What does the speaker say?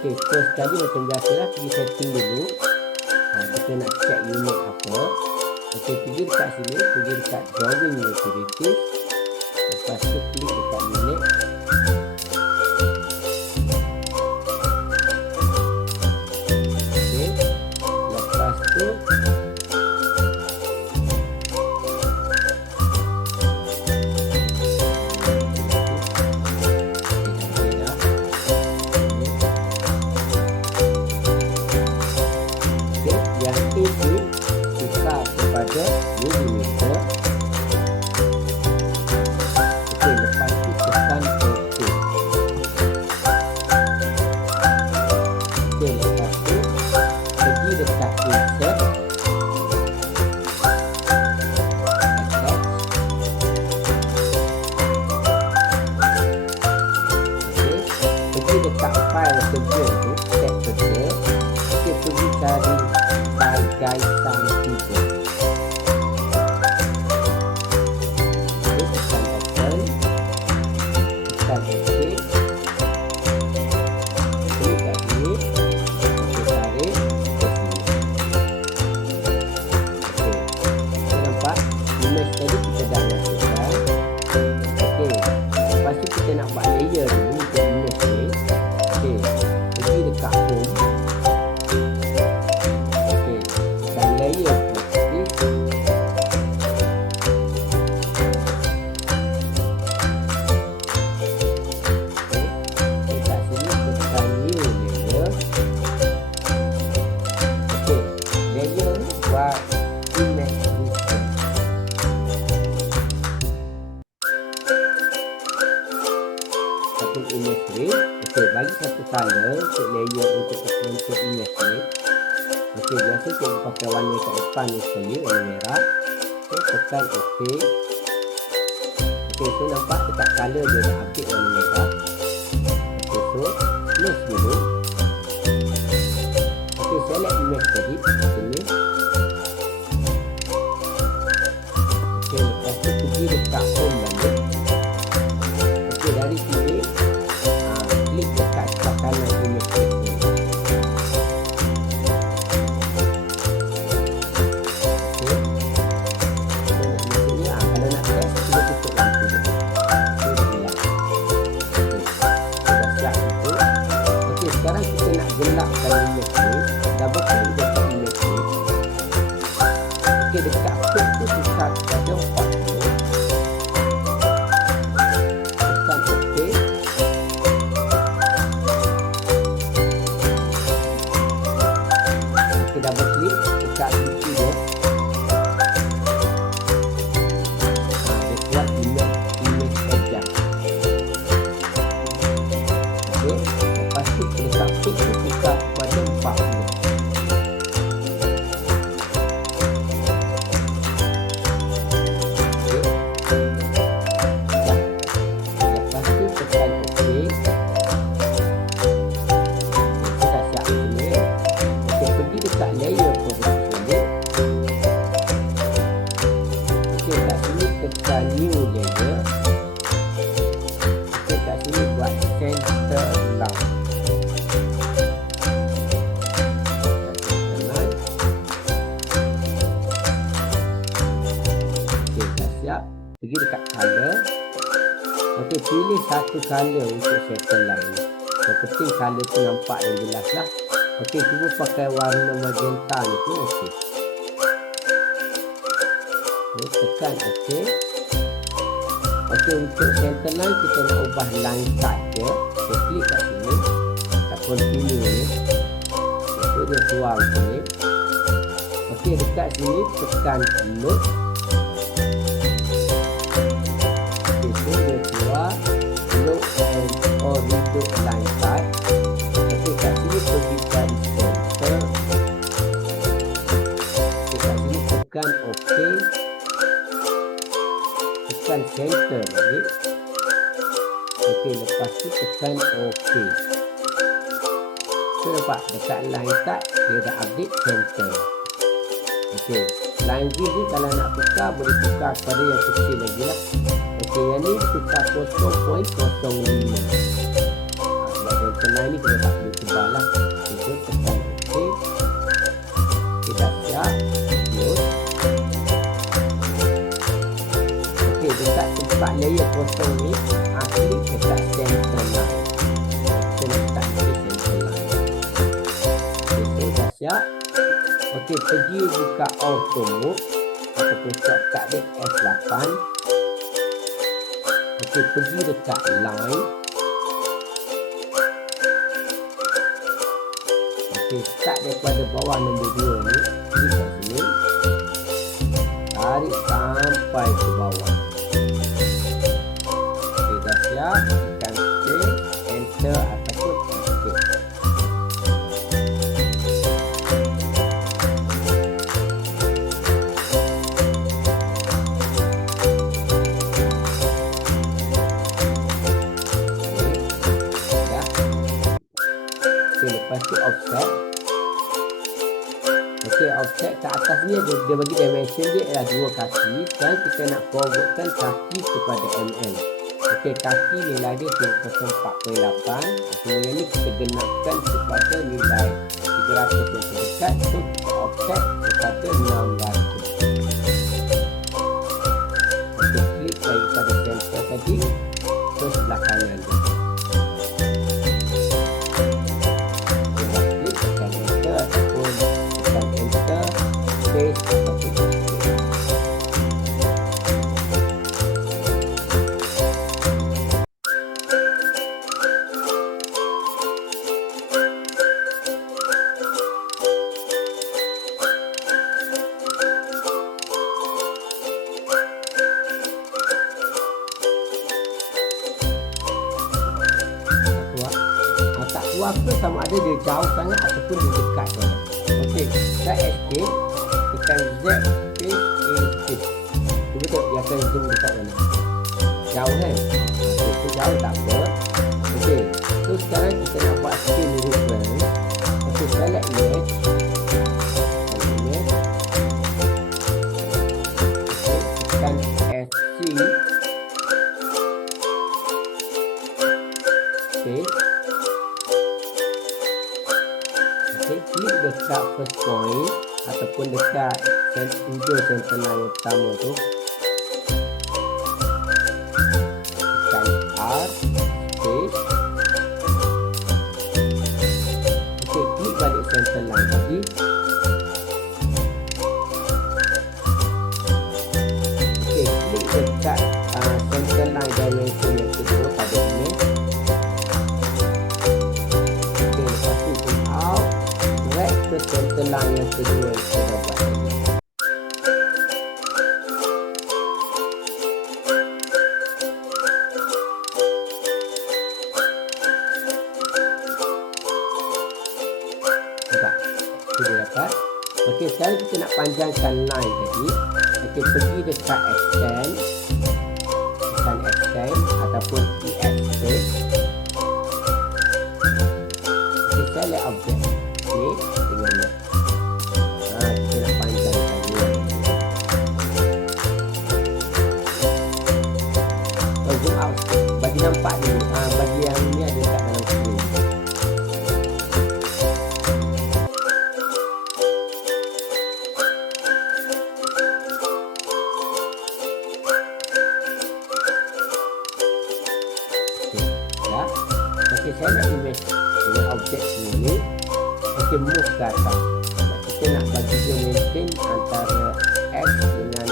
Okey, first tadi macam biasa lah, pergi setting dulu. Kita nak check unit apa. Okey, pergi dekat sini, pergi dekat drawing utilities. Lepas tu klik dekat unit. Okey, lepas tu kepada meter. Okey, lepas tu tekan OK. Okey, lepas tu pergi dekat insert, attach. Okey, pergi dekat file kerja tu, set kerja. Okey, pergi cari bagai sampai. Kita nak buat layer dulu untuk image ni. Okey, pergi dekat home. Okey, tekan layer property. Okey, dekat sini tekan new layer. Okey, layer ni buat image booster. Image ni. Okey, bagi satu color untuk layer untuk image ni. Okey, biasa kita pakai warna kat depan ni sekali, warna merah. Okey, tekan OK. Okey, so nampak dekat color dia dah update warna merah. Okey, so close dulu. Okey, select image tadi sini. Okey, lepas tu pergi dekat home balik. Okey, dari sini klik dekat sebelah kanan image ni. Okey, so nak masuk ni, kalau nak test kita tutup lampu dia. Okey, gelap. Okey, dah siap itu. Okey, sekarang kita nak gelapkan image ni. Double klik dekat image ni. Okey, dekat fit tu tukar kepada 40. Tekan OK. Okey, double klik dekat sisi dia. Dia buat image adjust. Okey, lepas tu dekat fit tu tukar kepada 40. Layer property. Okey, kat sini tekan new layer. Okey, kat sini buat center align. Okey, dah siap. Pergi dekat color. Okey, pilih satu color untuk center line. Yang penting color tu nampak dan jelas lah. Okey, cuba pakai warna magenta ni tu. Okey. Okey, tekan OK. Okey, untuk center line kita nak ubah line cut dia. Okey, klik kat sini. Kat continue ni. Itu dia keluar sini. Okey, dekat sini tekan load. Okey, so dia keluar load and or redo line cut. Okey, kat sini pergi cari center. Okey, kat sini tekan OK. Tekan center lagi. Okey, lepas tu tekan OK. So, nampak dekat line cut dia dah update center. Okey, line grid ni kalau nak tukar boleh tukar kepada yang kecil lagi lah. Okey, yang ni tukar 0.05. Sebab center line ni kita tak boleh tebal lah. kosong ni, klik dekat center line. Kita letak di center line. Okey, so dah siap. Okey, pergi buka auto mode ataupun shortcut dia F8. Okey, pergi dekat line. Okey, start daripada bawah nombor 2 ni, klik kat sini. Tarik sampai ke bawah. Okey, dah siap. Tekan save, enter ataupun escape. Lepas tu offset. Okey, offset ke atas ni dia bagi dimension dia ialah 2 kaki. Sekarang kita nak forwardkan kaki kepada mm. Okey, kaki nilai dia 0.48. Kemudian ni kita genapkan kepada nilai 300 yang terdekat. So kita offset kepada 600. Okey, klik daripada center tadi ke sebelah kanan dia. Apa sama ada dia jauh sangat ataupun dia dekat sangat. Okey, kita escape, tekan Z space escape. Betul, dia akan zoom dekat mana? Jauh kan? Itu jauh tak apa. Okey, so sekarang kita nak buat scene reference. Okey, select image. Okey, tekan SC space. Klik dekat first point ataupun dekat ujung center line yang pertama tu. Tekan R space. Okey, klik balik center line tadi. Okey, klik dekat center line dimension yang kedua pada image. Okey, lepas tu zoom out. Ke center line yang kedua yang kita buat tadi. Nampak? Itu dia dapat. Okey, sekarang kita nak panjangkan line tadi. Okey, pergi dekat extend. Tekan extend ataupun extend. Okey, select object. Okey. Kita nak panjangkan dia. Zoom out. Bagi nampak ni. Bagi yang ni ada kat dalam screen. Okey, dah. Okey, saya nak image dengan objek semua ni. Okey, move ke atas. Kita nak bagi dia maintain antara X dengan